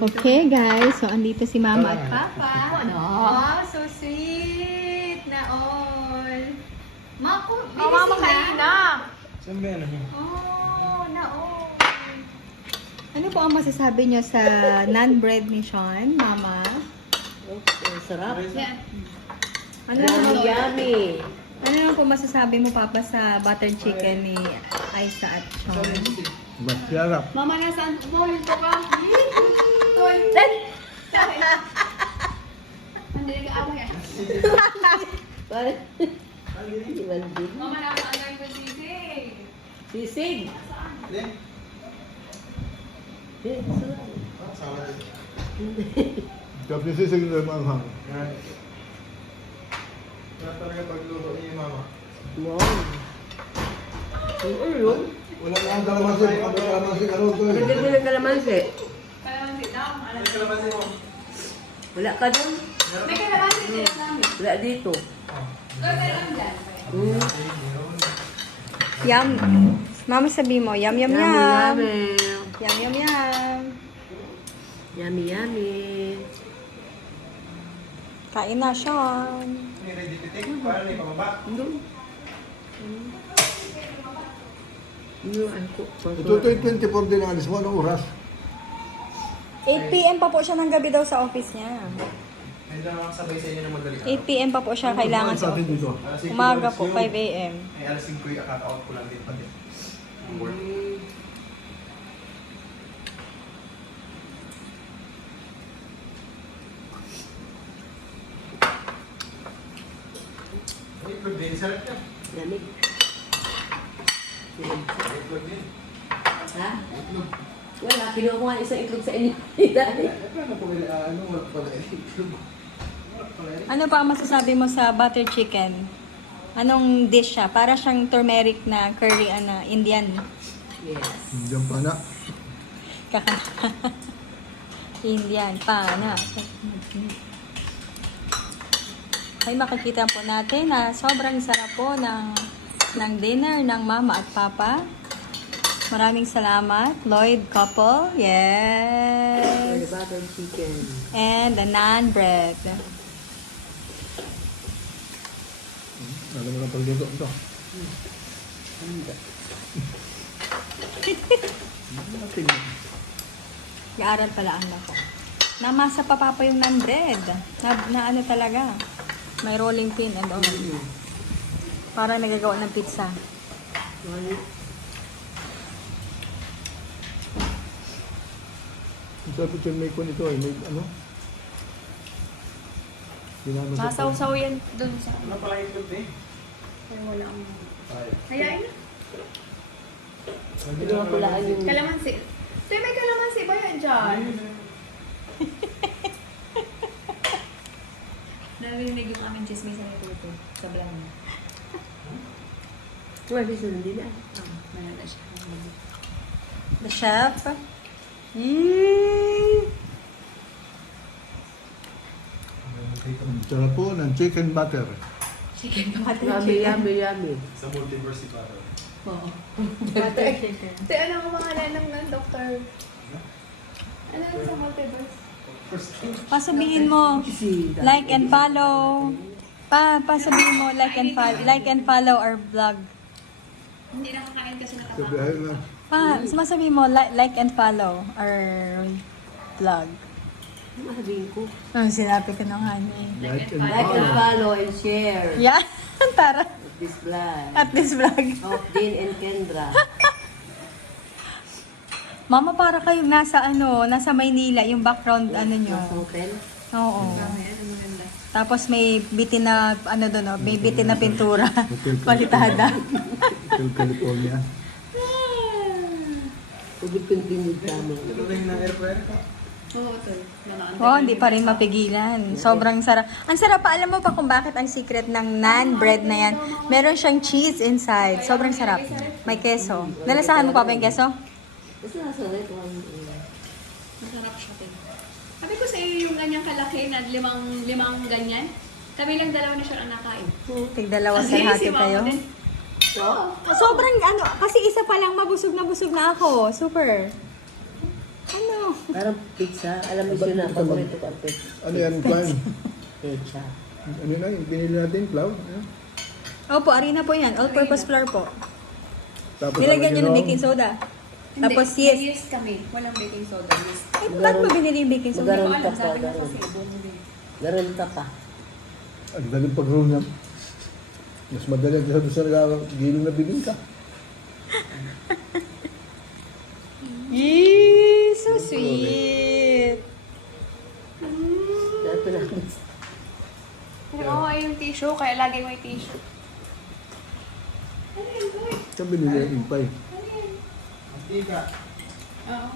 Okay guys, so andito si Mama at Papa. Ano? Oh, so sweet na all. Mama, kain na. Saan ba yan? Oh, na all. Ano po ang masasabi niyo sa non-bread ni Sean, Mama? Okay, sarap. Ano naman, Yummy. ano naman po masasabi mo, Papa, sa butter chicken ni Aiza at Sean? Masarap. Mama, nasaan? Mohon ko ka. Hindi nag-aaway ah. Pare. Mama, nasaan ko sisig? Sisig? Tapos sisig na manghang. Kaya talaga pagluto ni Mama. Wow. Yun. Wala na ang kalamansi. Ang kalamansi karoon to Hindi ko ng kalamansi. May kalamansi mo. Wala ka doon? May Wala dito. Yum. Mama, sabi mo, yum, yum, yum. Yummy. Yum, yum, yum. Yummy, yummy. Kain na, Sean. ready to take. Para na ipababa. Doon. Ito 24 din ang alis mo. Anong oras? 8 p.m. pa po siya ng gabi daw sa office niya. May lang sabay sa inyo ng madali. 8 p.m. pa po siya kailangan sa Sabi office. dito. Umaga po, 5 a.m. Ay, alas 5 yung kaka-out ko lang din pati. Ang work. Ay, itlog din. Sarap yan. Lamig. Itlog din. Ha? Itlog. Wala, kinuha ko nga isang itlog sa inyo. Paano po ano, wala pala itlog. Wala pala Ano pa ang masasabi mo sa butter chicken? Anong dish siya? Para siyang turmeric na curry, Indian. Yes. Diyan pa na. Indian, pana. Ay, makikita po natin na sobrang sarap po ng dinner ng Mama at Papa. Maraming salamat, Lloyd couple. For the Yes. butter chicken. And the naan bread. Alam mo na pagluto ito. Yaaral pala ang ko. Namasa pa Papa yung naan bread. Na ano talaga. May rolling pin and all. Para nagagawa ng pizza. Ang sabi ko may ko nito ay may ano? Ginamit sa Masaw-saw yan dun sa... Wala pala itlog din. Kaya wala ang... Ay. Hayain na. Kinuha ko lang yung... Kalamansi. Tay, may kalamansi ba yan dyan? Narinig yung aming chismis na ito sa vlog niya. Wala, susunod din ah. Malala siya. The chef. Mm. Ang sarap po ng chicken butter. Chicken butter Yummy, chicken. yummy, yummy. Sa multiverse pa. Oo. Butter chicken. Tay, ano ang pangalan ng doktor? Ano yun sa multiverse? Pasabihin mo, like and follow. Pasabihin mo, like and follow our vlog. Hindi nakakain kasi Sabi ay na. Sumasabihin mo, like and follow our vlog. Ano sabihin ko? Sinabi ko na nga niya. Like and Like and follow. follow and share Yeah, tara. this vlog At this vlog. of Dean and Kendra. Mama, para kayong nasa Maynila, yung background nyo. Sa hotel. Oo. Tapos may bitin na, may bitin na pintura. Palitada. Hotel California. Pagod continued kami. Ito rin na air fryer ka. Oo, tol. Oh, hindi pa rin mapigilan. Sobrang sarap. Ang sarap pa. Alam mo pa kung bakit ang secret ng naan bread na yan? Meron siyang cheese inside. Sobrang sarap. May keso. Nalasahan mo pa ba yung keso? Basta nasa rin ito ang... Masarap siya, Tay. Sabi ko sa iyo yung ganyang kalaki na limang ganyan. Kami lang dalawa ni Sean ang nakain. Tigdalawa sa Kasi hati si Mama kayo. din. Oo. Sobrang kasi isa pa lang mabusog na ako. Super. Ano? Parang pizza. Alam mo yun na, paborito ko ang pizza. Ano yan, Kwan? Pizza. Ano na, yung binili natin, cloud. Ano? Opo, harina po yan. All-purpose flour po. Tapos Nilagyan nyo ng ano, baking soda. Hindi, Tapos may yes. yeast kami. Walang baking soda. Yeast. Eh, ba't mo binili yung baking soda? Hindi ko Garon alam ka sa pa, akin garon. kasi bumili. Garon ka pa. Ang daling pag-roll niya. Mas madali ang doon sa gilong na bibingka. Yee, so sweet. Dato natin. Pinakawa yung tissue, kaya lagi may tissue. Ano yun, boy? Ito binili yung impay. Oo.